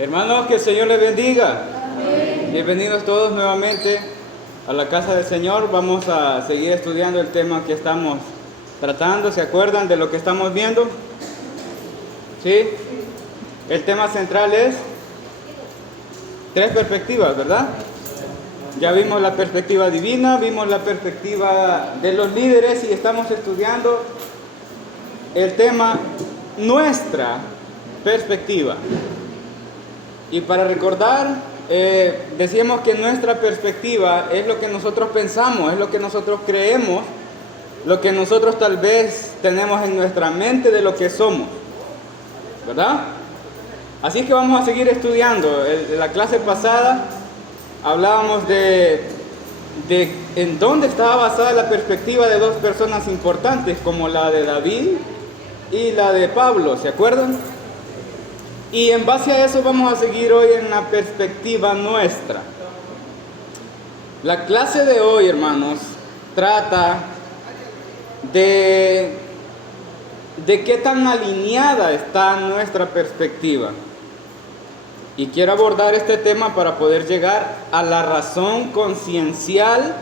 Hermanos, que el Señor les bendiga. Amén. Bienvenidos todos nuevamente a la casa del Señor. Vamos a seguir estudiando el tema que estamos tratando. ¿Se acuerdan de lo que estamos viendo? ¿Sí? El tema central es tres perspectivas, ¿verdad? Ya vimos la perspectiva divina, vimos la perspectiva de los líderes y estamos estudiando el tema nuestra perspectiva. Y para recordar, decíamos que nuestra perspectiva es lo que nosotros pensamos, es lo que nosotros creemos, lo que nosotros tal vez tenemos en nuestra mente de lo que somos, ¿verdad? Así que vamos a seguir estudiando. En la clase pasada hablábamos de en dónde estaba basada la perspectiva de dos personas importantes, como la de David y la de Pablo, ¿se acuerdan? Y en base a eso vamos a seguir hoy en la perspectiva nuestra. La clase de hoy, hermanos, trata de qué tan alineada está nuestra perspectiva. Y quiero abordar este tema para poder llegar a la razón conciencial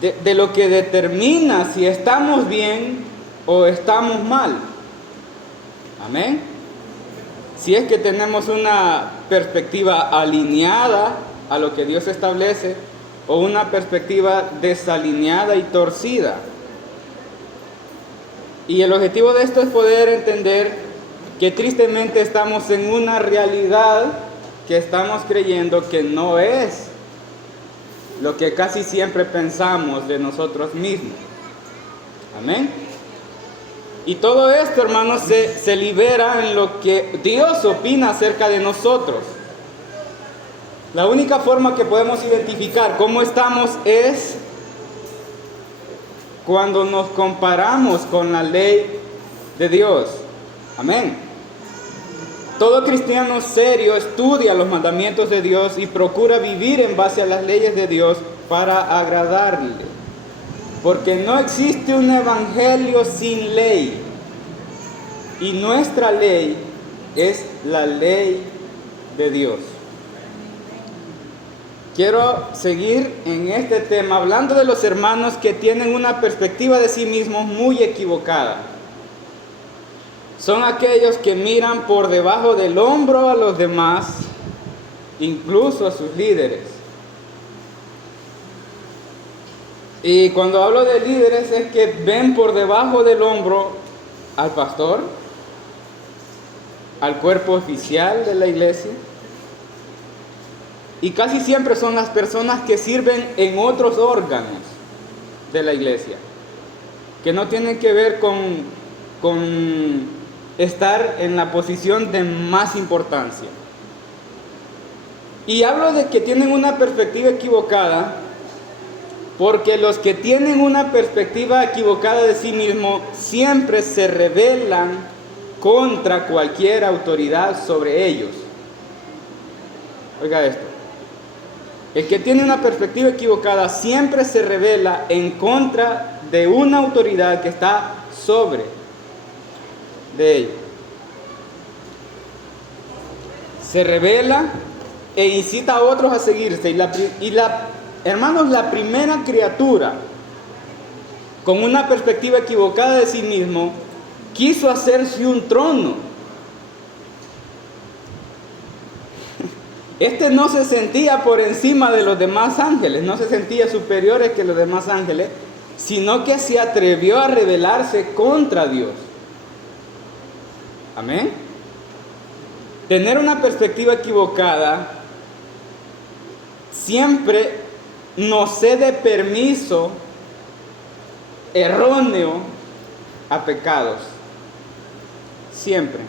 de lo que determina si estamos bien o estamos mal. Amén. Si es que tenemos una perspectiva alineada a lo que Dios establece o una perspectiva desalineada y torcida. Y el objetivo de esto es poder entender que tristemente estamos en una realidad que estamos creyendo que no es lo que casi siempre pensamos de nosotros mismos. Amén. Y todo esto, hermanos, se libera en lo que Dios opina acerca de nosotros. La única forma que podemos identificar cómo estamos es cuando nos comparamos con la ley de Dios. Amén. Todo cristiano serio estudia los mandamientos de Dios y procura vivir en base a las leyes de Dios para agradarle. Porque no existe un evangelio sin ley. Y nuestra ley es la ley de Dios. Quiero seguir en este tema hablando de los hermanos que tienen una perspectiva de sí mismos muy equivocada. Son aquellos que miran por debajo del hombro a los demás, incluso a sus líderes. Y cuando hablo de líderes es que ven por debajo del hombro al pastor, al cuerpo oficial de la iglesia. Y casi siempre son las personas que sirven en otros órganos de la iglesia, que no tienen que ver con estar en la posición de más importancia. Y hablo de que tienen una perspectiva equivocada, porque los que tienen una perspectiva equivocada de sí mismos siempre se rebelan contra cualquier autoridad sobre ellos. Oiga esto. El que tiene una perspectiva equivocada siempre se rebela en contra de una autoridad que está sobre de ellos. Se rebela e incita a otros a seguirse. Hermanos, la primera criatura con una perspectiva equivocada de sí mismo quiso hacerse un trono. Este no se sentía por encima de los demás ángeles, no se sentía superiores que los demás ángeles, sino que se atrevió a rebelarse contra Dios. Amén. Tener una perspectiva equivocada siempre nos cede permiso erróneo a pecados. Siempre.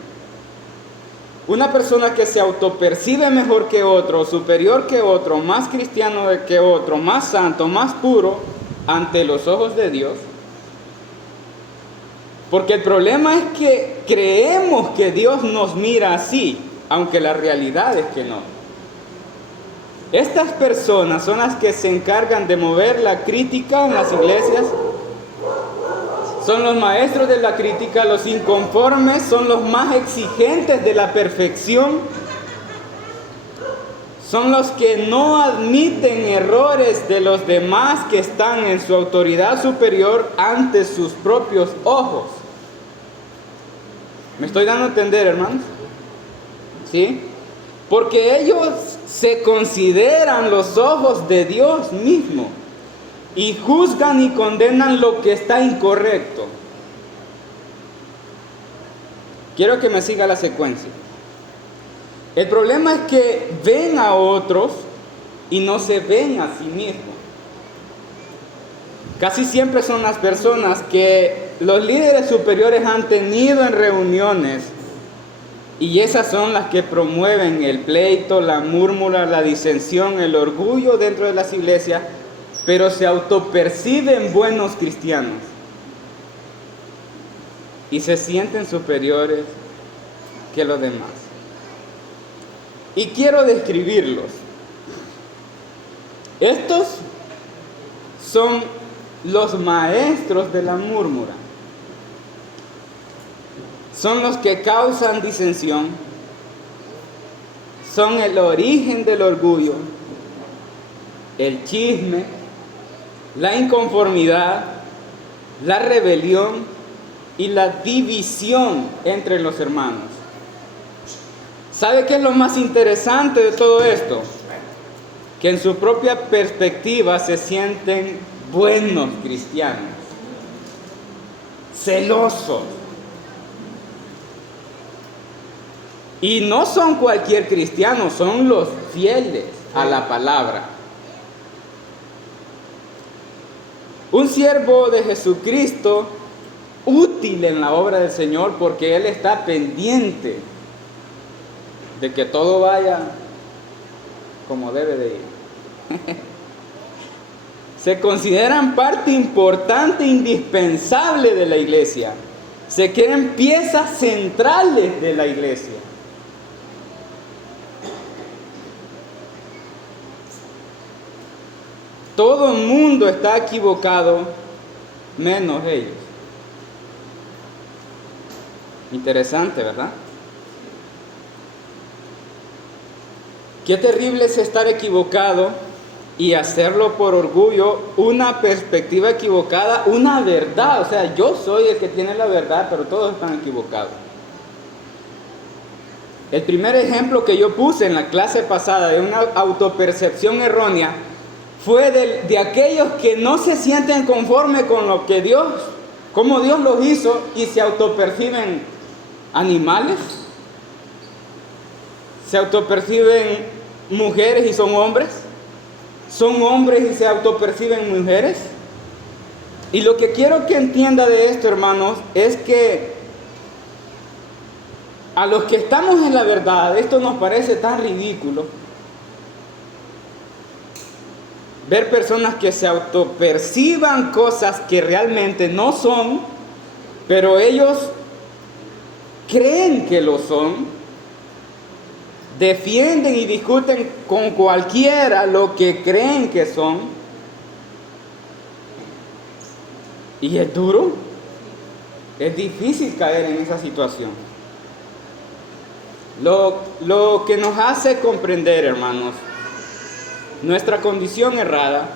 Una persona que se autopercibe mejor que otro, superior que otro, más cristiano que otro, más santo, más puro ante los ojos de Dios. Porque el problema es que creemos que Dios nos mira así, aunque la realidad es que no. Estas personas son las que se encargan de mover la crítica en las iglesias. Son los maestros de la crítica, los inconformes, son los más exigentes de la perfección. son los que no admiten errores de los demás que están en su autoridad superior ante sus propios ojos. ¿Me estoy dando a entender, hermanos? ¿Sí? Porque ellos se consideran los ojos de Dios mismo y juzgan y condenan lo que está incorrecto. Quiero que me siga la secuencia. El problema es que ven a otros y no se ven a sí mismos. Casi siempre son las personas que los líderes superiores han tenido en reuniones, y esas son las que promueven el pleito, la murmura, la disensión, el orgullo dentro de las iglesias, pero se autoperciben buenos cristianos y se sienten superiores que los demás. Y quiero describirlos. Estos son los maestros de la murmura. Son los que causan disensión. Son el origen del orgullo, el chisme, la inconformidad, la rebelión y la división entre los hermanos. ¿Sabe qué es lo más interesante de todo esto? Que en su propia perspectiva se sienten buenos cristianos, celosos. Y no son cualquier cristiano, son los fieles a la palabra. Un siervo de Jesucristo, útil en la obra del Señor, porque Él está pendiente de que todo vaya como debe de ir. Se consideran parte importante, indispensable de la iglesia. Se creen piezas centrales de la iglesia. Todo el mundo está equivocado, menos ellos. Interesante, ¿verdad? Qué terrible es estar equivocado y hacerlo por orgullo, una perspectiva equivocada, una verdad. O sea, yo soy el que tiene la verdad, pero todos están equivocados. El primer ejemplo que yo puse en la clase pasada de una autopercepción errónea fue de aquellos que no se sienten conforme con lo que Dios, como Dios los hizo, y se autoperciben animales, se autoperciben mujeres y son hombres y se autoperciben mujeres. Y lo que quiero que entienda de esto, hermanos, es que a los que estamos en la verdad, esto nos parece tan ridículo. Ver personas que se autoperciban cosas que realmente no son, pero ellos creen que lo son, defienden y discuten con cualquiera lo que creen que son, y es duro, es difícil caer en esa situación. Lo que nos hace comprender, hermanos, nuestra condición errada,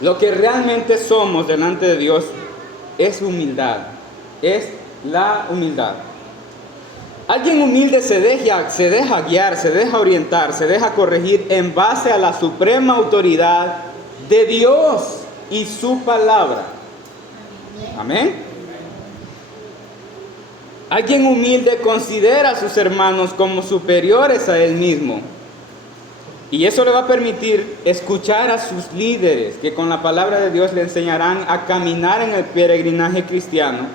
lo que realmente somos delante de Dios, es humildad, es la humildad. Alguien humilde se deja guiar, se deja orientar, se deja corregir en base a la suprema autoridad de Dios y su palabra. Amén. Alguien humilde considera a sus hermanos como superiores a él mismo. Y eso le va a permitir escuchar a sus líderes, que con la palabra de Dios le enseñarán a caminar en el peregrinaje cristiano.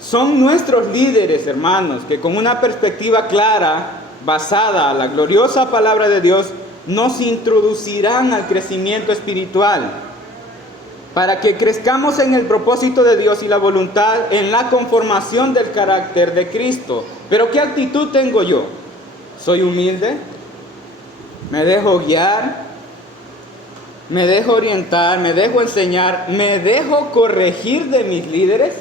Son nuestros líderes, hermanos, que con una perspectiva clara, basada a la gloriosa palabra de Dios, nos introducirán al crecimiento espiritual, para que crezcamos en el propósito de Dios y la voluntad en la conformación del carácter de Cristo. Pero ¿qué actitud tengo yo? ¿Soy humilde? ¿Me dejo guiar? ¿Me dejo orientar? ¿Me dejo enseñar? ¿Me dejo corregir de mis líderes?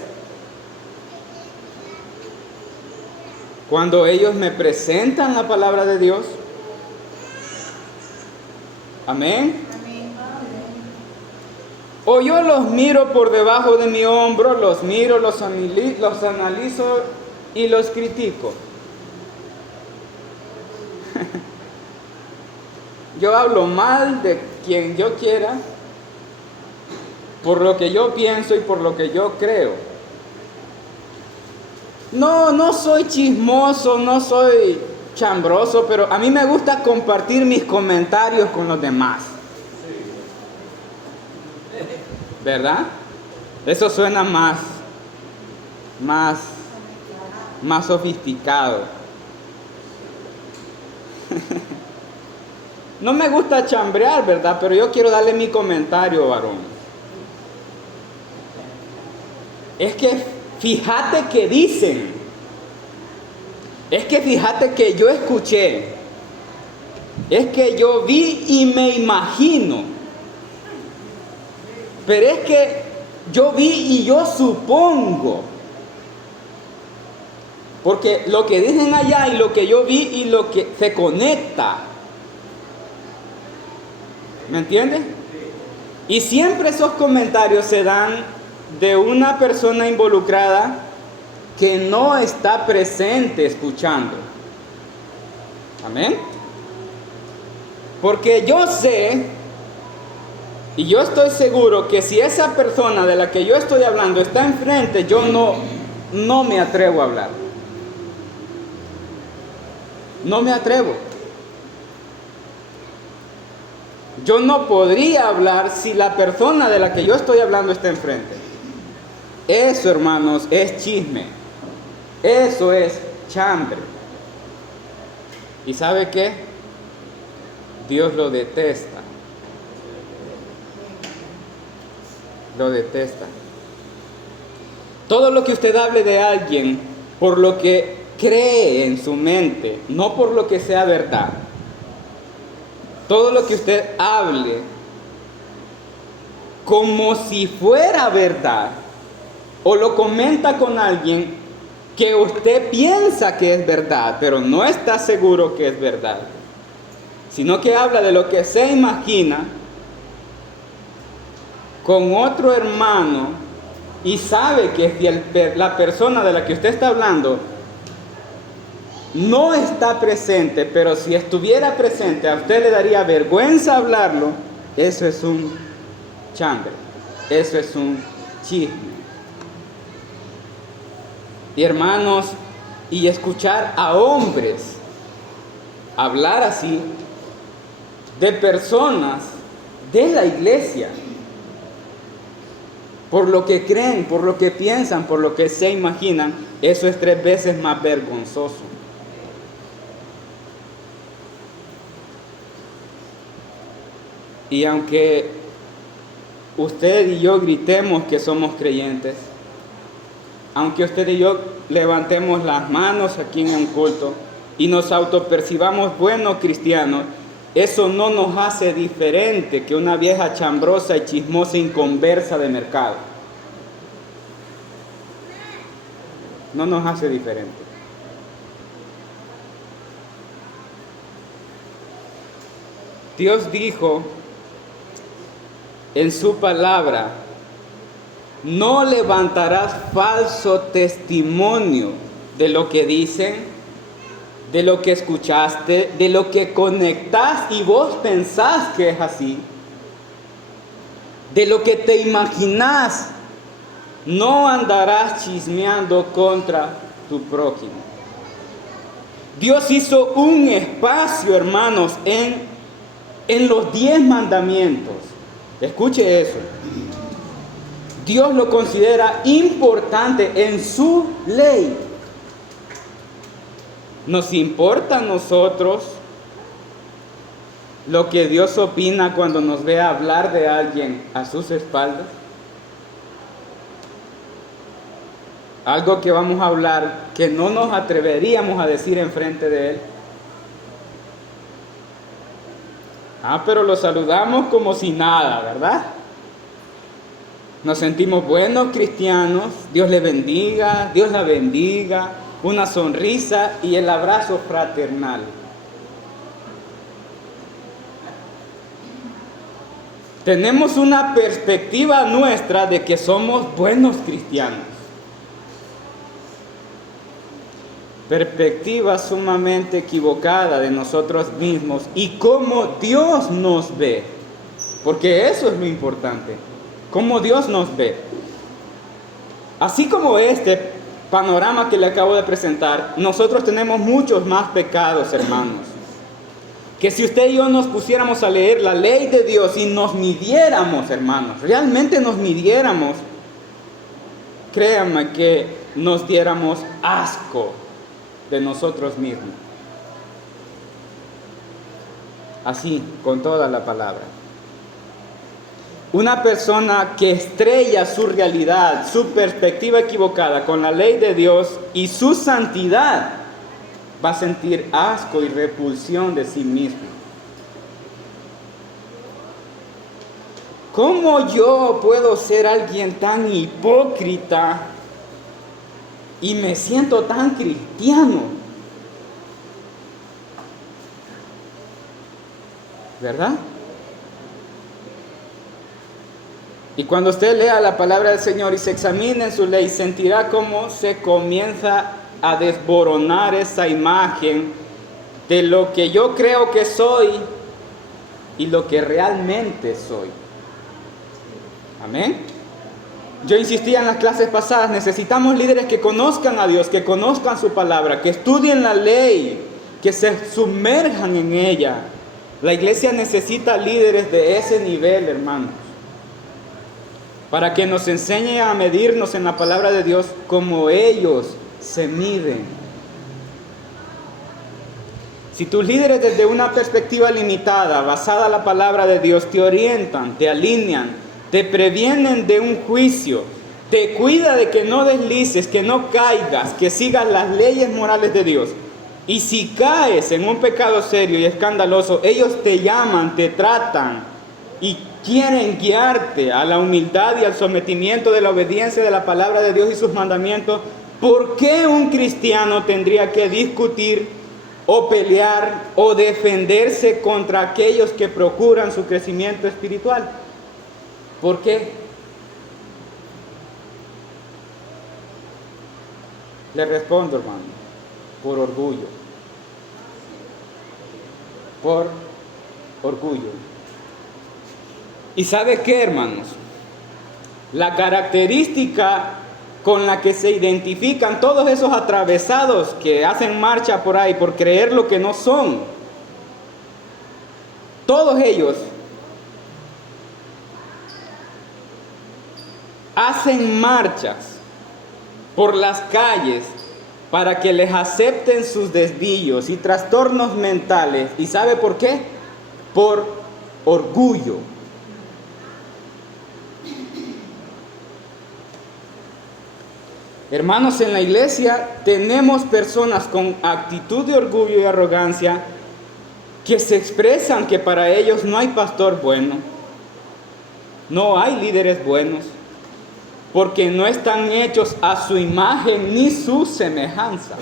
cuando ellos me presentan la palabra de Dios. Amén. O yo los miro por debajo de mi hombro, los miro, los analizo y los critico. Yo hablo mal de quien yo quiera, por lo que yo pienso y por lo que yo creo. No soy chismoso, no soy chambroso, pero a mí me gusta compartir mis comentarios con los demás. ¿Verdad? Eso suena más sofisticado. No me gusta chambrear, ¿verdad? Pero yo quiero darle mi comentario, varón. Es que fíjate que dicen. Es que fíjate que yo escuché. Es que yo vi y me imagino. Pero es que yo vi y yo supongo. Porque lo que dicen allá y lo que yo vi y lo que se conecta. ¿Me entiendes? Y siempre esos comentarios se dan de una persona involucrada que no está presente escuchando. Amén. Porque yo sé y yo estoy seguro que si esa persona de la que yo estoy hablando está enfrente, yo no me atrevo a hablar. No me atrevo. Yo no podría hablar si la persona de la que yo estoy hablando está enfrente. Eso, hermanos, es chisme. Eso es chambre. ¿Y sabe qué? Dios lo detesta. Lo detesta. Todo lo que usted hable de alguien por lo que cree en su mente, no por lo que sea verdad. Todo lo que usted hable como si fuera verdad o lo comenta con alguien que usted piensa que es verdad, pero no está seguro que es verdad, sino que habla de lo que se imagina con otro hermano y sabe que si la persona de la que usted está hablando no está presente, pero si estuviera presente a usted le daría vergüenza hablarlo, eso es un chambre, eso es un chisme. Y hermanos, y escuchar a hombres hablar así de personas de la iglesia, por lo que creen, por lo que piensan, por lo que se imaginan, eso es 3 veces más vergonzoso. Y aunque usted y yo gritemos que somos creyentes, aunque usted y yo levantemos las manos aquí en un culto y nos autopercibamos buenos cristianos, eso no nos hace diferente que una vieja chambrosa y chismosa inconversa de mercado. No nos hace diferente. Dios dijo en su palabra: no levantarás falso testimonio de lo que dicen, de lo que escuchaste, de lo que conectás y vos pensás que es así, de lo que te imaginás. No andarás chismeando contra tu prójimo. Dios hizo un espacio, hermanos, en los 10 mandamientos. Escuche eso. Dios lo considera importante en su ley. ¿Nos importa a nosotros lo que Dios opina cuando nos ve hablar de alguien a sus espaldas? Algo que vamos a hablar que no nos atreveríamos a decir enfrente de Él. Pero lo saludamos como si nada, ¿verdad? Nos sentimos buenos cristianos, Dios le bendiga, Dios la bendiga, una sonrisa y el abrazo fraternal. Tenemos una perspectiva nuestra de que somos buenos cristianos. Perspectiva sumamente equivocada de nosotros mismos y cómo Dios nos ve. Porque eso es lo importante, cómo Dios nos ve. Así como este panorama que le acabo de presentar, nosotros tenemos muchos más pecados, hermanos. Que si usted y yo nos pusiéramos a leer la ley de Dios y nos midiéramos, hermanos, realmente nos midiéramos, créanme que nos diéramos asco de nosotros mismos. Así, con toda la palabra. Una persona que estrella su realidad, su perspectiva equivocada con la ley de Dios y su santidad, va a sentir asco y repulsión de sí mismo. ¿Cómo yo puedo ser alguien tan hipócrita y me siento tan cristiano? ¿Verdad? Y cuando usted lea la palabra del Señor y se examine en su ley, sentirá cómo se comienza a desboronar esa imagen de lo que yo creo que soy y lo que realmente soy. Amén. Yo insistía en las clases pasadas, necesitamos líderes que conozcan a Dios, que conozcan su palabra, que estudien la ley, que se sumerjan en ella. La iglesia necesita líderes de ese nivel, hermanos, para que nos enseñen a medirnos en la palabra de Dios como ellos se miden. Si tus líderes desde una perspectiva limitada, basada en la palabra de Dios, te orientan, te alinean, te previenen de un juicio, te cuida de que no deslices, que no caigas, que sigas las leyes morales de Dios. Y si caes en un pecado serio y escandaloso, ellos te llaman, te tratan y quieren guiarte a la humildad y al sometimiento de la obediencia de la palabra de Dios y sus mandamientos. ¿Por qué un cristiano tendría que discutir o pelear o defenderse contra aquellos que procuran su crecimiento espiritual? ¿Por qué? Le respondo, hermano, por orgullo. Por orgullo. ¿Y sabe qué, hermanos? La característica con la que se identifican todos esos atravesados que hacen marcha por ahí por creer lo que no son, todos ellos hacen marchas por las calles para que les acepten sus desvíos y trastornos mentales. ¿Y sabe por qué? Por orgullo. Hermanos, en la iglesia tenemos personas con actitud de orgullo y arrogancia que se expresan que para ellos no hay pastor bueno, no hay líderes buenos, porque no están hechos a su imagen ni su semejanza.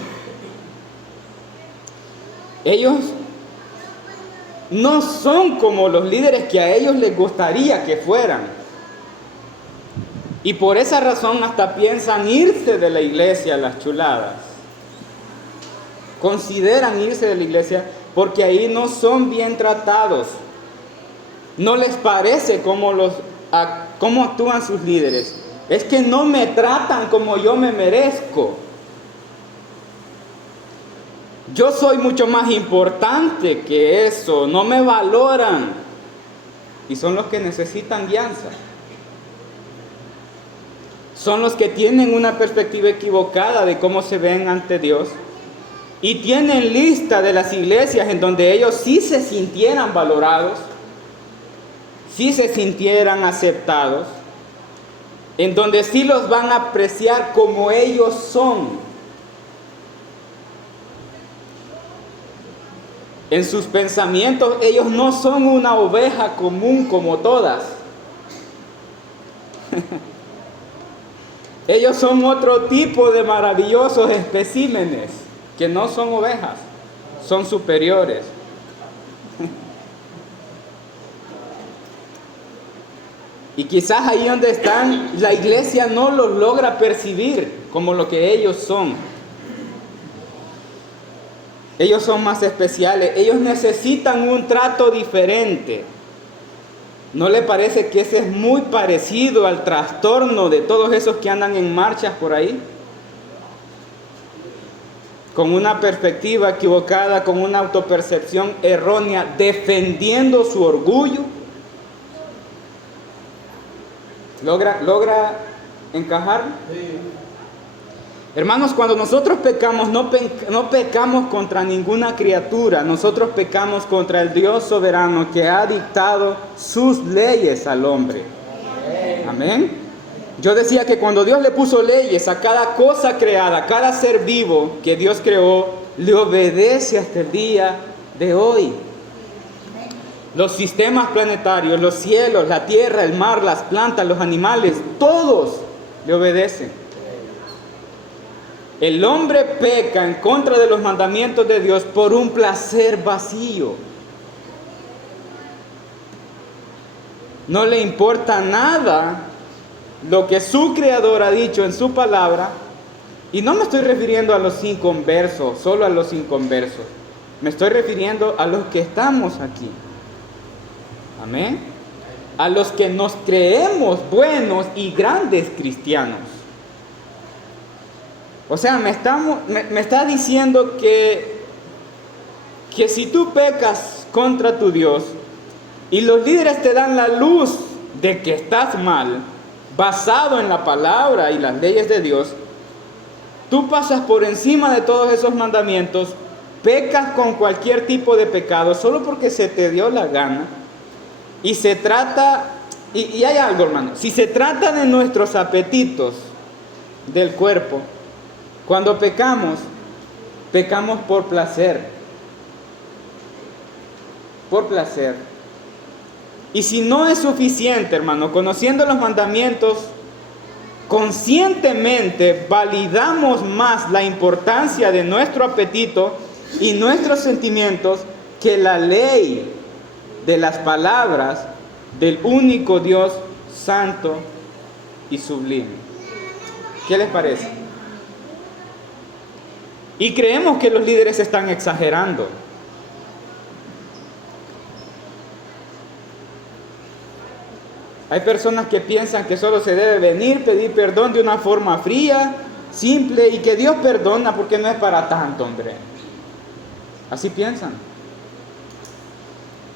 Ellos no son como los líderes que a ellos les gustaría que fueran. Y por esa razón hasta piensan irse de la iglesia, las chuladas. Consideran irse de la iglesia porque ahí no son bien tratados. No les parece cómo actúan sus líderes. Es que no me tratan como yo me merezco. Yo soy mucho más importante que eso. No me valoran. Y son los que necesitan guianza. Son los que tienen una perspectiva equivocada de cómo se ven ante Dios. Y tienen lista de las iglesias en donde ellos sí se sintieran valorados, sí se sintieran aceptados, en donde sí los van a apreciar como ellos son. En sus pensamientos ellos no son una oveja común como todas. Ellos son otro tipo de maravillosos especímenes, que no son ovejas, son superiores. Y quizás ahí donde están, la iglesia no los logra percibir como lo que ellos son. Ellos son más especiales, ellos necesitan un trato diferente. ¿No le parece que ese es muy parecido al trastorno de todos esos que andan en marchas por ahí? Con una perspectiva equivocada, con una autopercepción errónea, defendiendo su orgullo. ¿Logra encajar? Sí. Hermanos, cuando nosotros pecamos, no pecamos contra ninguna criatura, nosotros pecamos contra el Dios soberano que ha dictado sus leyes al hombre. Amén. Yo decía que cuando Dios le puso leyes a cada cosa creada, a cada ser vivo que Dios creó, le obedece hasta el día de hoy. Los sistemas planetarios, los cielos, la tierra, el mar, las plantas, los animales, todos le obedecen. El hombre peca en contra de los mandamientos de Dios por un placer vacío. No le importa nada lo que su Creador ha dicho en su palabra. Y no me estoy refiriendo a los inconversos, solo a los inconversos. Me estoy refiriendo a los que estamos aquí. Amén. A los que nos creemos buenos y grandes cristianos. O sea, me está diciendo que si tú pecas contra tu Dios y los líderes te dan la luz de que estás mal, basado en la palabra y las leyes de Dios, tú pasas por encima de todos esos mandamientos, pecas con cualquier tipo de pecado solo porque se te dio la gana. Y se trata, y hay algo, hermano, si se trata de nuestros apetitos del cuerpo, cuando pecamos por placer. Por placer. Y si no es suficiente, hermano, conociendo los mandamientos, conscientemente validamos más la importancia de nuestro apetito y nuestros sentimientos que la ley de las palabras del único Dios santo y sublime. ¿Qué les parece? Y creemos que los líderes están exagerando. Hay personas que piensan que solo se debe venir, pedir perdón de una forma fría, simple, y que Dios perdona porque no es para tanto, hombre. Así piensan.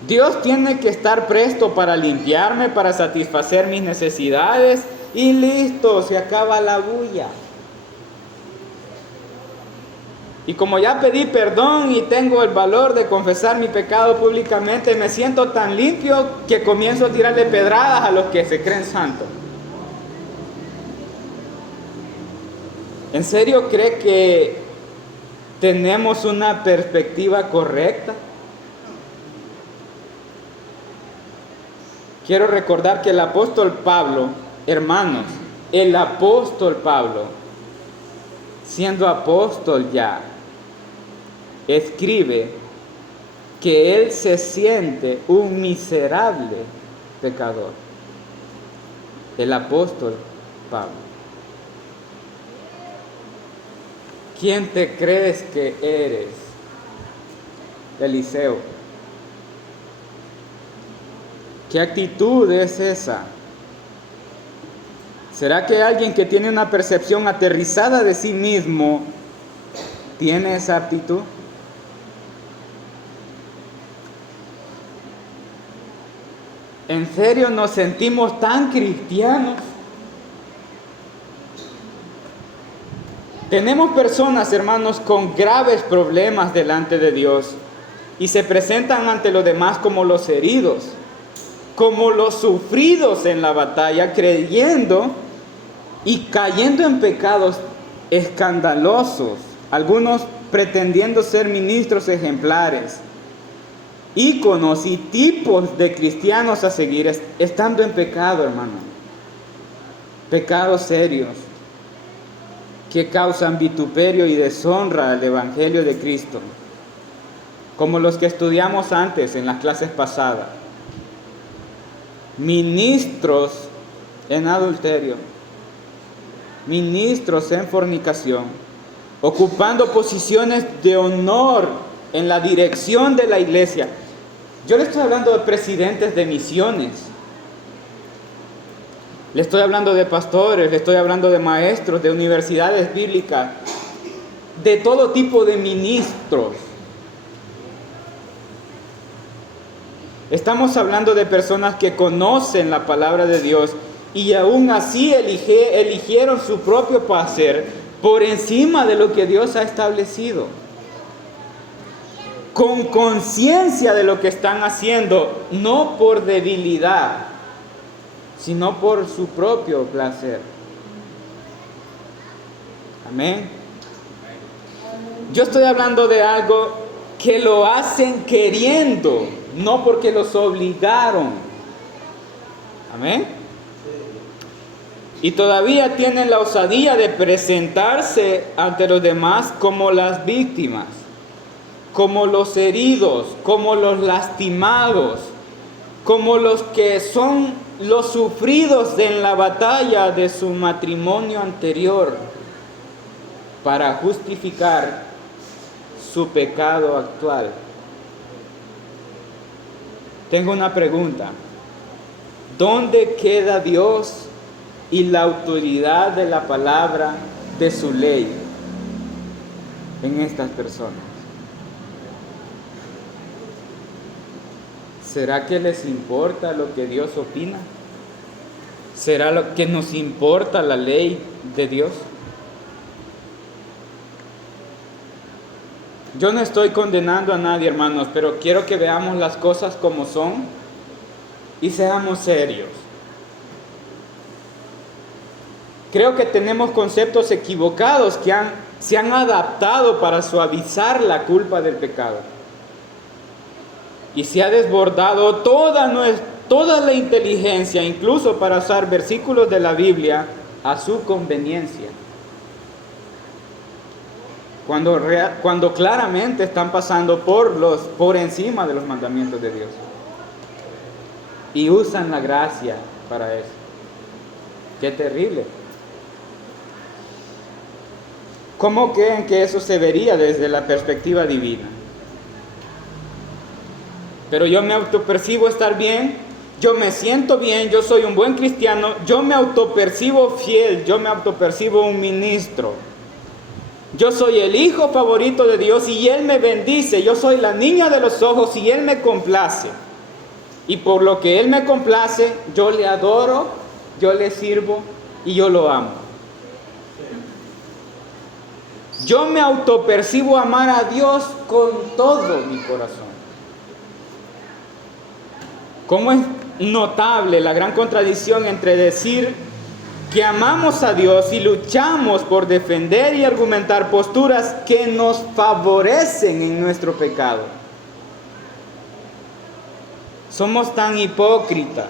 Dios tiene que estar presto para limpiarme, para satisfacer mis necesidades, y listo, se acaba la bulla. Y como ya pedí perdón y tengo el valor de confesar mi pecado públicamente, me siento tan limpio que comienzo a tirarle pedradas a los que se creen santos. ¿En serio cree que tenemos una perspectiva correcta? Quiero recordar que el apóstol Pablo, hermanos, el apóstol Pablo, siendo apóstol ya, escribe que él se siente un miserable pecador. El apóstol Pablo. ¿Quién te crees que eres, Eliseo? ¿Qué actitud es esa? ¿Será que alguien que tiene una percepción aterrizada de sí mismo tiene esa actitud? ¿En serio nos sentimos tan cristianos? Tenemos personas, hermanos, con graves problemas delante de Dios y se presentan ante los demás como los heridos, como los sufridos en la batalla, creyendo y cayendo en pecados escandalosos, algunos pretendiendo ser ministros ejemplares, íconos y tipos de cristianos a seguir, estando en pecado, hermano. Pecados serios. que causan vituperio y deshonra al Evangelio de Cristo, como los que estudiamos antes en las clases pasadas. Ministros en adulterio, ministros en fornicación, ocupando posiciones de honor en la dirección de la iglesia. Yo le estoy hablando de presidentes de misiones, le estoy hablando de pastores, le estoy hablando de maestros, de universidades bíblicas, de todo tipo de ministros. Estamos hablando de personas que conocen la palabra de Dios y aún así eligieron su propio placer por encima de lo que Dios ha establecido. Con conciencia de lo que están haciendo, no por debilidad, sino por su propio placer. Amén. Yo estoy hablando de algo que lo hacen queriendo, no porque los obligaron. Amén. Y todavía tienen la osadía de presentarse ante los demás como las víctimas, como los heridos, como los lastimados, como los que son los sufridos en la batalla de su matrimonio anterior, para justificar su pecado actual. Tengo una pregunta. ¿Dónde queda Dios y la autoridad de la palabra de su ley en estas personas? ¿Será que les importa lo que Dios opina? ¿Será lo que nos importa la ley de Dios? Yo no estoy condenando a nadie, hermanos, pero quiero que veamos las cosas como son y seamos serios. Creo que tenemos conceptos equivocados que se han adaptado para suavizar la culpa del pecado. Y se ha desbordado toda la inteligencia, incluso para usar versículos de la Biblia a su conveniencia. Cuando claramente están pasando por encima de los mandamientos de Dios. Y usan la gracia para eso. ¡Qué terrible! ¿Cómo creen que eso se vería desde la perspectiva divina? Pero yo me autopercibo estar bien, yo me siento bien, yo soy un buen cristiano, yo me autopercibo fiel, yo me autopercibo un ministro. Yo soy el hijo favorito de Dios y Él me bendice, yo soy la niña de los ojos y Él me complace. Y por lo que Él me complace, yo le adoro, yo le sirvo y yo lo amo. Yo me autopercibo amar a Dios con todo mi corazón. ¿Cómo es notable la gran contradicción entre decir que amamos a Dios y luchamos por defender y argumentar posturas que nos favorecen en nuestro pecado? Somos tan hipócritas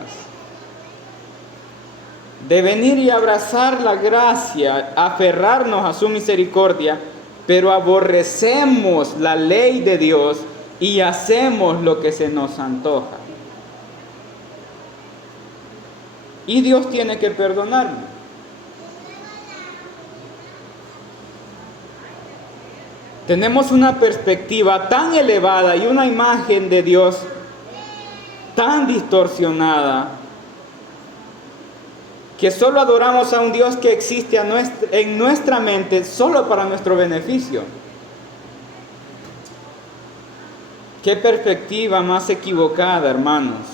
de venir y abrazar la gracia, aferrarnos a su misericordia, pero aborrecemos la ley de Dios y hacemos lo que se nos antoja. Y Dios tiene que perdonarme. Tenemos una perspectiva tan elevada y una imagen de Dios tan distorsionada que solo adoramos a un Dios que existe en nuestra mente solo para nuestro beneficio. Qué perspectiva más equivocada, hermanos.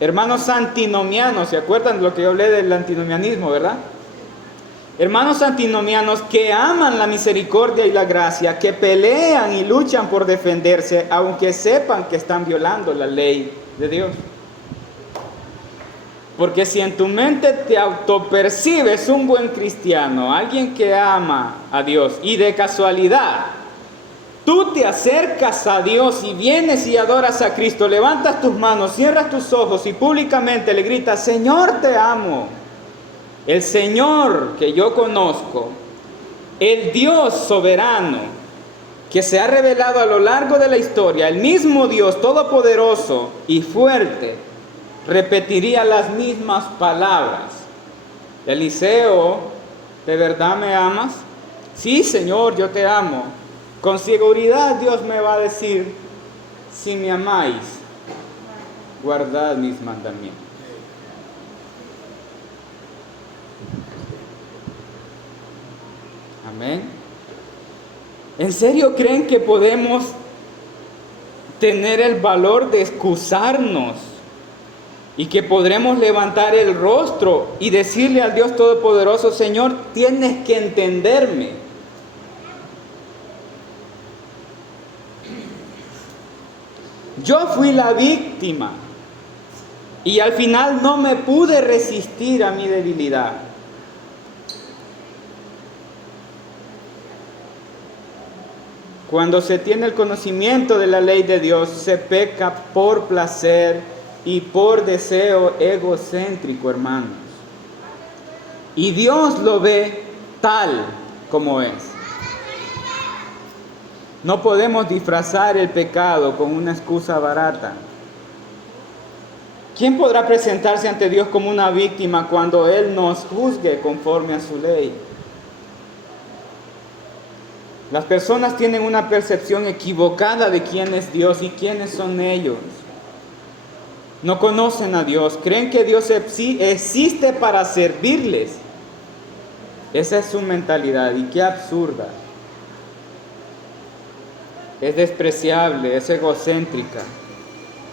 Hermanos antinomianos, ¿se acuerdan de lo que yo hablé del antinomianismo, verdad? Hermanos antinomianos que aman la misericordia y la gracia, que pelean y luchan por defenderse, aunque sepan que están violando la ley de Dios. Porque si en tu mente te autopercibes un buen cristiano, alguien que ama a Dios, y de casualidad tú te acercas a Dios y vienes y adoras a Cristo, levantas tus manos, cierras tus ojos y públicamente le gritas: Señor, te amo, El Señor que yo conozco, el Dios soberano que se ha revelado a lo largo de la historia, el mismo Dios todopoderoso y fuerte, repetiría las mismas palabras. Eliseo, ¿de verdad me amas? Sí, Señor, yo te amo. Con seguridad Dios me va a decir, si me amáis, guardad mis mandamientos. Amén. ¿En serio creen que podemos tener el valor de excusarnos y que podremos levantar el rostro y decirle al Dios Todopoderoso, Señor, tienes que entenderme? Yo fui la víctima y al final no me pude resistir a mi debilidad. Cuando se tiene el conocimiento de la ley de Dios, se peca por placer y por deseo egocéntrico, hermanos. Y Dios lo ve tal como es. No podemos disfrazar el pecado con una excusa barata. ¿Quién podrá presentarse ante Dios como una víctima cuando Él nos juzgue conforme a su ley? Las personas tienen una percepción equivocada de quién es Dios y quiénes son ellos. No conocen a Dios, creen que Dios existe para servirles. Esa es su mentalidad y qué absurda. Es despreciable, es egocéntrica.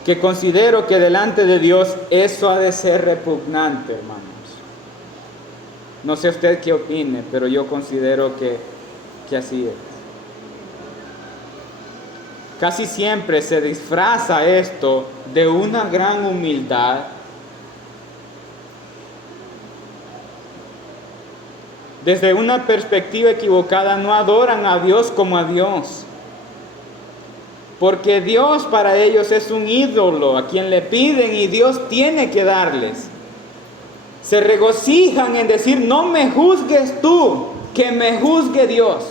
Que considero que delante de Dios eso ha de ser repugnante, hermanos. No sé usted qué opine, pero yo considero que así es. Casi siempre se disfraza esto de una gran humildad. Desde una perspectiva equivocada, no adoran a Dios como a Dios. Porque Dios para ellos es un ídolo a quien le piden y Dios tiene que darles. Se regocijan en decir, no me juzgues tú, que me juzgue Dios.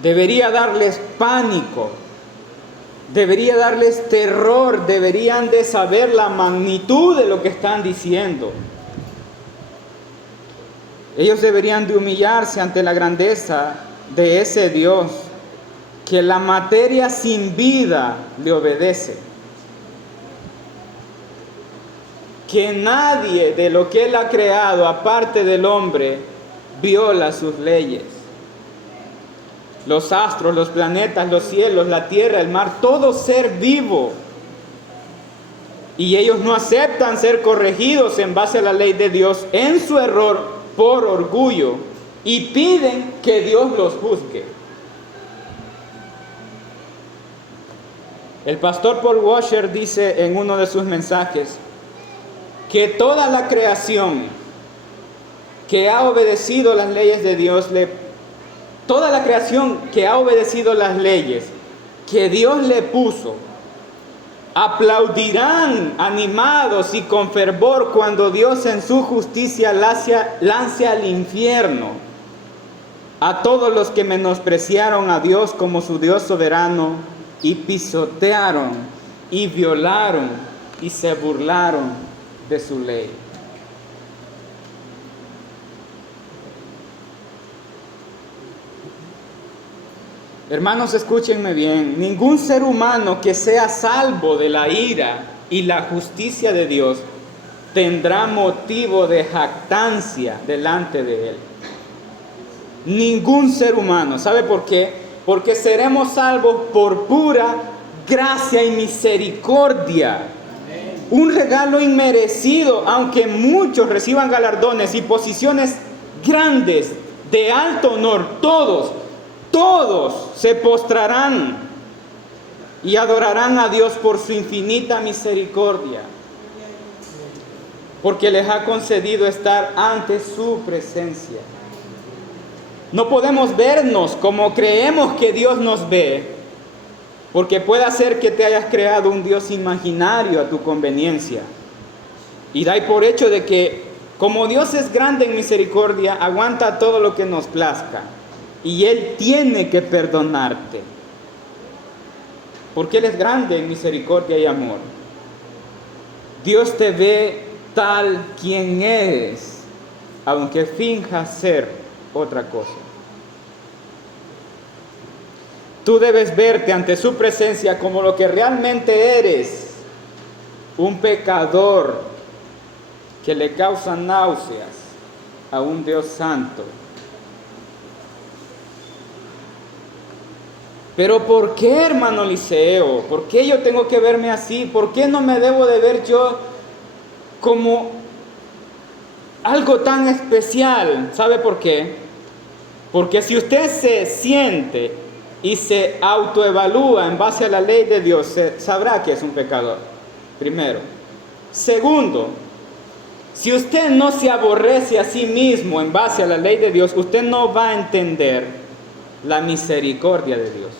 Debería darles pánico, debería darles terror, deberían de saber la magnitud de lo que están diciendo. Ellos deberían de humillarse ante la grandeza de ese Dios, que la materia sin vida le obedece. Que nadie de lo que Él ha creado, aparte del hombre, viola sus leyes. Los astros, los planetas, los cielos, la tierra, el mar, todo ser vivo. Y ellos no aceptan ser corregidos en base a la ley de Dios en su error por orgullo y piden que Dios los juzgue. El pastor Paul Washer dice en uno de sus mensajes que toda la creación que ha obedecido las leyes de Dios, toda la creación que ha obedecido las leyes que Dios le puso, aplaudirán animados y con fervor cuando Dios en su justicia lance al infierno a todos los que menospreciaron a Dios como su Dios soberano y pisotearon y violaron y se burlaron de su ley. Hermanos, escúchenme bien, ningún ser humano que sea salvo de la ira y la justicia de Dios tendrá motivo de jactancia delante de Él. Ningún ser humano. ¿Sabe por qué? Porque seremos salvos por pura gracia y misericordia. Un regalo inmerecido, aunque muchos reciban galardones y posiciones grandes, de alto honor, todos se postrarán y adorarán a Dios por su infinita misericordia, porque les ha concedido estar ante su presencia. No podemos vernos como creemos que Dios nos ve, porque puede ser que te hayas creado un Dios imaginario a tu conveniencia. Y dai por hecho de que como Dios es grande en misericordia, aguanta todo lo que nos plazca. Y Él tiene que perdonarte. Porque Él es grande en misericordia y amor. Dios te ve tal quien eres, aunque finjas ser otra cosa. Tú debes verte ante su presencia como lo que realmente eres, un pecador que le causa náuseas a un Dios santo. Pero ¿por qué, hermano Liceo? ¿Por qué yo tengo que verme así? ¿Por qué no me debo de ver yo como algo tan especial? ¿Sabe por qué? Porque si usted se siente y se autoevalúa en base a la ley de Dios, sabrá que es un pecador, primero. Segundo, si usted no se aborrece a sí mismo en base a la ley de Dios, usted no va a entender la misericordia de Dios.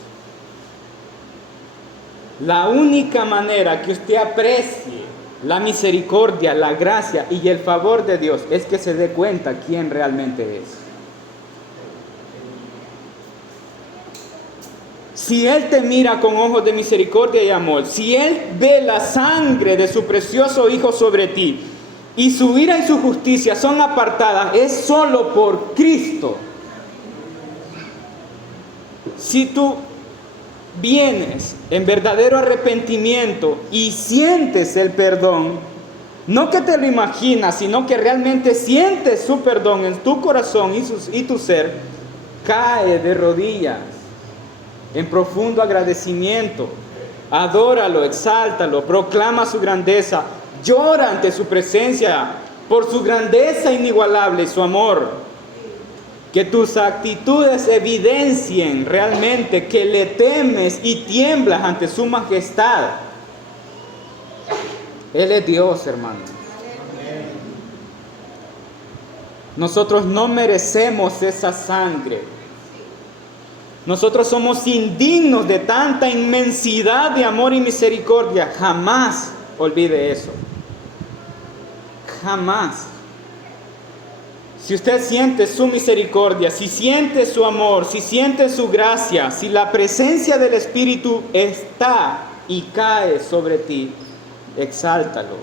La única manera que usted aprecie la misericordia, la gracia y el favor de Dios es que se dé cuenta quién realmente es. Si Él te mira con ojos de misericordia y amor, si Él ve la sangre de su precioso Hijo sobre ti, y su ira y su justicia son apartadas, es solo por Cristo. Si tú vienes en verdadero arrepentimiento y sientes el perdón, no que te lo imaginas, sino que realmente sientes su perdón en tu corazón y tu ser, cae de rodillas en profundo agradecimiento, adóralo, exáltalo, proclama su grandeza, llora ante su presencia por su grandeza inigualable y su amor. Que tus actitudes evidencien realmente que le temes y tiemblas ante su majestad. Él es Dios, hermano. Nosotros no merecemos esa sangre. Nosotros somos indignos de tanta inmensidad de amor y misericordia. Jamás olvide eso. Jamás. Si usted siente su misericordia, si siente su amor, si siente su gracia, si la presencia del Espíritu está y cae sobre ti, exáltalo.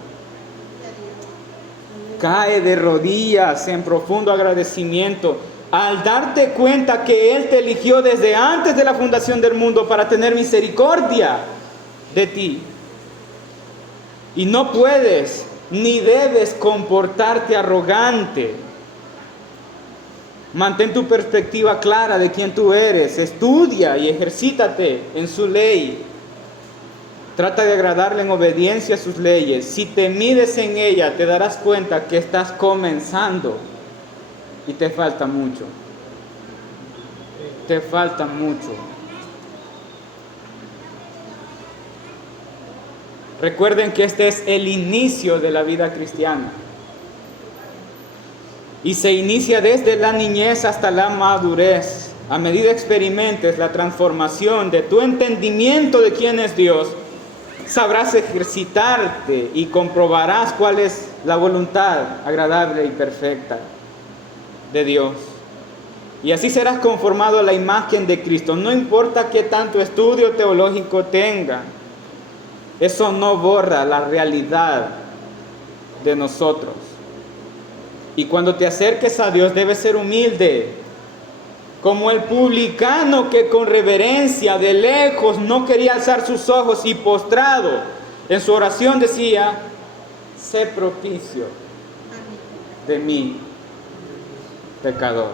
Cae de rodillas en profundo agradecimiento al darte cuenta que Él te eligió desde antes de la fundación del mundo para tener misericordia de ti. Y no puedes ni debes comportarte arrogante. Mantén tu perspectiva clara de quién tú eres. Estudia y ejercítate en su ley. Trata de agradarle en obediencia a sus leyes. Si te mides en ella, te darás cuenta que estás comenzando y te falta mucho. Te falta mucho. Recuerden que este es el inicio de la vida cristiana. Y se inicia desde la niñez hasta la madurez. A medida experimentes la transformación de tu entendimiento de quién es Dios, sabrás ejercitarte y comprobarás cuál es la voluntad agradable y perfecta de Dios. Y así serás conformado a la imagen de Cristo. No importa qué tanto estudio teológico tenga, eso no borra la realidad de nosotros. Y cuando te acerques a Dios debes ser humilde, como el publicano que con reverencia de lejos no quería alzar sus ojos y postrado en su oración decía: sé propicio de mí, pecador.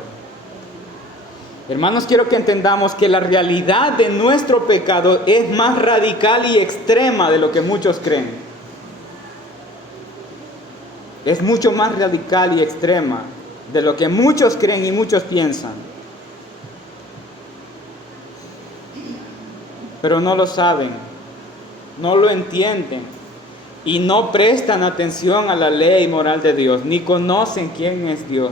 Hermanos, quiero que entendamos que la realidad de nuestro pecado es más radical y extrema de lo que muchos creen. Es mucho más radical y extrema de lo que muchos creen y muchos piensan. Pero no lo saben, no lo entienden y no prestan atención a la ley moral de Dios, ni conocen quién es Dios.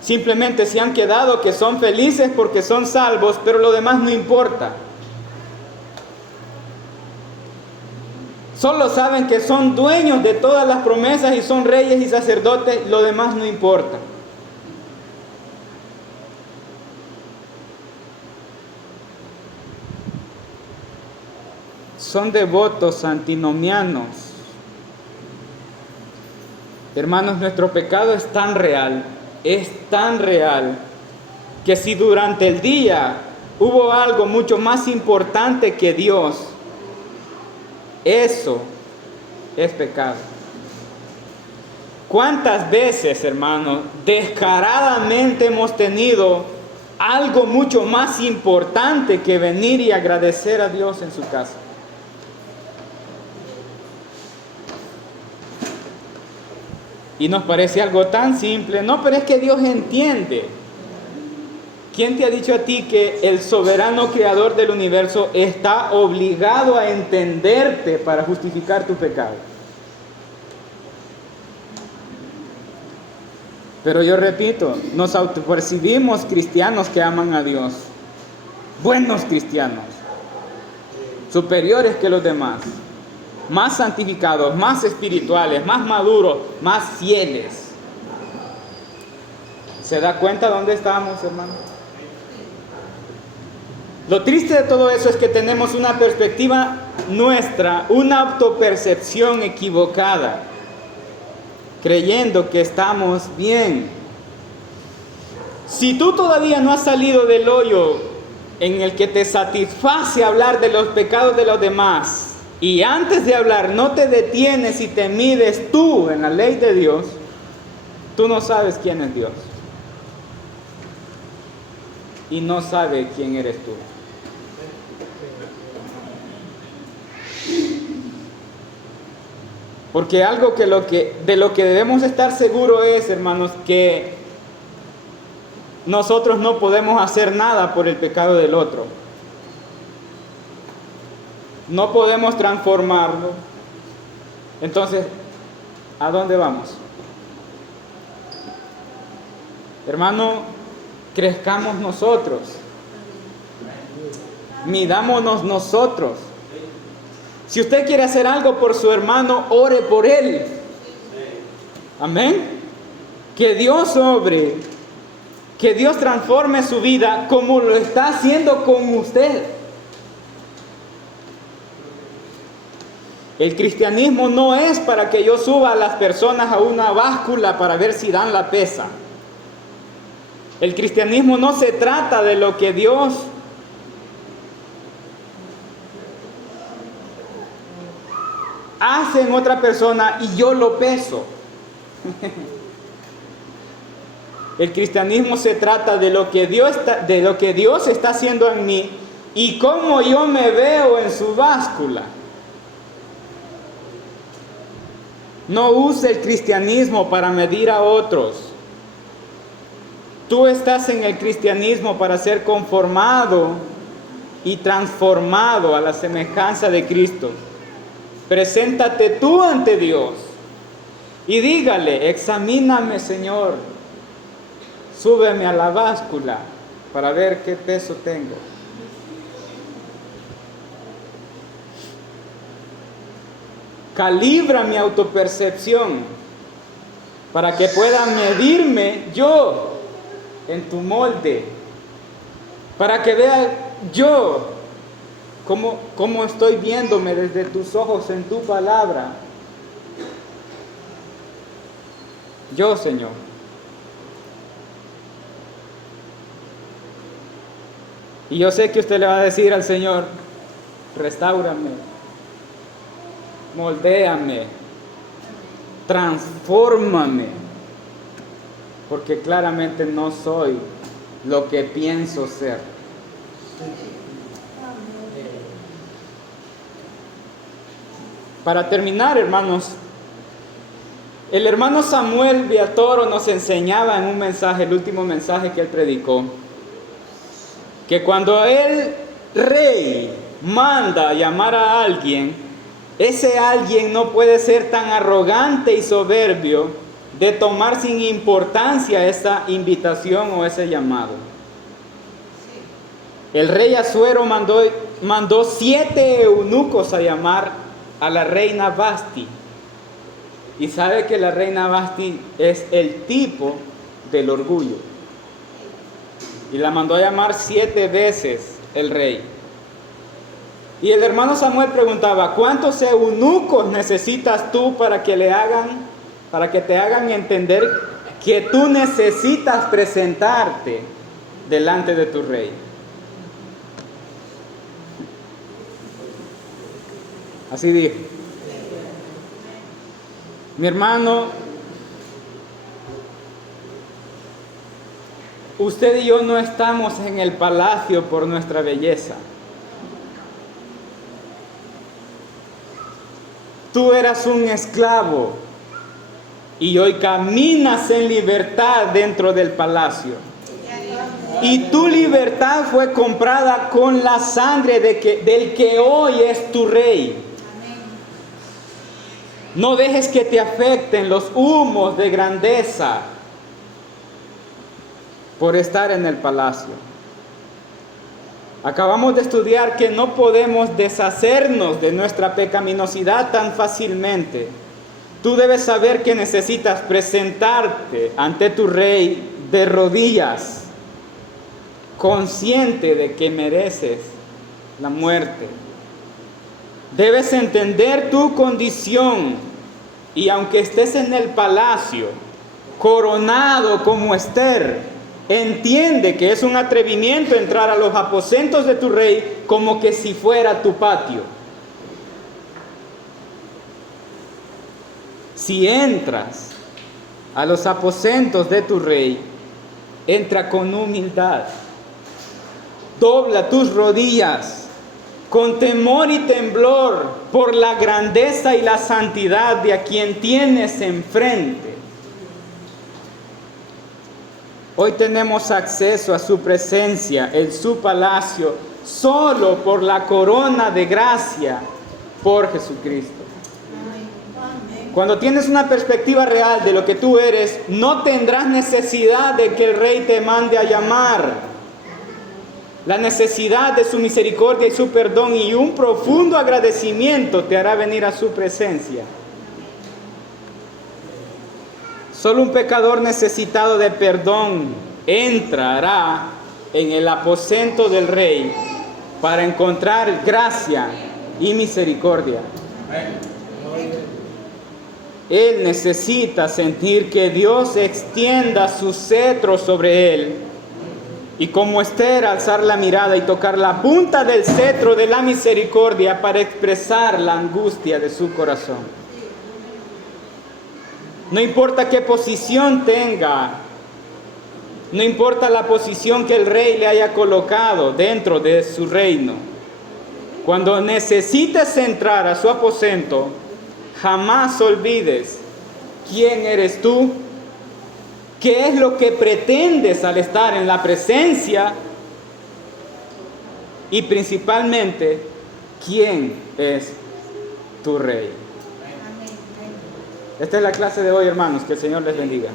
Simplemente se han quedado que son felices porque son salvos, pero lo demás no importa. Solo saben que son dueños de todas las promesas y son reyes y sacerdotes, lo demás no importa. Son devotos antinomianos. Hermanos, nuestro pecado es tan real, que si durante el día hubo algo mucho más importante que Dios, eso es pecado. ¿Cuántas veces, hermanos, descaradamente hemos tenido algo mucho más importante que venir y agradecer a Dios en su casa? Y nos parece algo tan simple. No, pero es que Dios entiende. ¿Quién te ha dicho a ti que el soberano creador del universo está obligado a entenderte para justificar tu pecado? Pero yo repito, nos autopercibimos cristianos que aman a Dios. Buenos cristianos. Superiores que los demás. Más santificados, más espirituales, más maduros, más fieles. ¿Se da cuenta dónde estamos, hermano? Lo triste de todo eso es que tenemos una perspectiva nuestra, una autopercepción equivocada, creyendo que estamos bien. Si tú todavía no has salido del hoyo en el que te satisface hablar de los pecados de los demás, y antes de hablar no te detienes y te mides tú en la ley de Dios, tú no sabes quién es Dios. Y no sabes quién eres tú. Porque algo de lo que debemos estar seguros es, hermanos, que nosotros no podemos hacer nada por el pecado del otro. No podemos transformarlo. Entonces, ¿a dónde vamos? Hermano, crezcamos nosotros. Midámonos nosotros. Si usted quiere hacer algo por su hermano, ore por él. Amén. Que Dios obre, que Dios transforme su vida como lo está haciendo con usted. El cristianismo no es para que yo suba a las personas a una báscula para ver si dan la pesa. El cristianismo no se trata de lo que Dios hace en otra persona y yo lo peso. El cristianismo se trata de lo que Dios está haciendo en mí y cómo yo me veo en su báscula. No use el cristianismo para medir a otros. Tú estás en el cristianismo para ser conformado y transformado a la semejanza de Cristo. Preséntate tú ante Dios y dígale: examíname, Señor, súbeme a la báscula para ver qué peso tengo. Calibra mi autopercepción para que pueda medirme yo en tu molde, para que vea yo cómo estoy viéndome desde tus ojos en tu palabra. Yo, Señor. Y yo sé que usted le va a decir al Señor: restáurame, moldéame, transfórmame, porque claramente no soy lo que pienso ser. Para terminar, hermanos, el hermano Samuel Viatoro nos enseñaba en un mensaje, el último mensaje que él predicó, que cuando el rey manda llamar a alguien, ese alguien no puede ser tan arrogante y soberbio de tomar sin importancia esa invitación o ese llamado. El rey Asuero mandó 7 eunucos a llamar a la reina Vasti. Y sabe que la reina Vasti es el tipo del orgullo. Y la mandó a llamar 7 veces el rey. Y el hermano Samuel preguntaba, ¿cuántos eunucos necesitas tú para que te hagan entender que tú necesitas presentarte delante de tu rey? Así dijo. Mi hermano, usted y yo no estamos en el palacio por nuestra belleza. Tú eras un esclavo y hoy caminas en libertad dentro del palacio. Y tu libertad fue comprada con la sangre del que hoy es tu rey. No dejes que te afecten los humos de grandeza por estar en el palacio. Acabamos de estudiar que no podemos deshacernos de nuestra pecaminosidad tan fácilmente. Tú debes saber que necesitas presentarte ante tu rey de rodillas, consciente de que mereces la muerte. Debes entender tu condición y aunque estés en el palacio, coronado como Esther, entiende que es un atrevimiento entrar a los aposentos de tu rey como que si fuera tu patio. Si entras a los aposentos de tu rey, entra con humildad. Dobla tus rodillas con temor y temblor por la grandeza y la santidad de a quien tienes enfrente. Hoy tenemos acceso a su presencia en su palacio solo por la corona de gracia por Jesucristo. Cuando tienes una perspectiva real de lo que tú eres, no tendrás necesidad de que el rey te mande a llamar. La necesidad de su misericordia y su perdón y un profundo agradecimiento te hará venir a su presencia. Solo un pecador necesitado de perdón entrará en el aposento del rey para encontrar gracia y misericordia. Él necesita sentir que Dios extienda su cetro sobre él y como Esther alzar la mirada y tocar la punta del cetro de la misericordia para expresar la angustia de su corazón. No importa qué posición tenga, no importa la posición que el rey le haya colocado dentro de su reino. Cuando necesites entrar a su aposento, jamás olvides quién eres tú, qué es lo que pretendes al estar en la presencia y principalmente quién es tu rey. Esta es la clase de hoy, hermanos. Que el Señor les bendiga.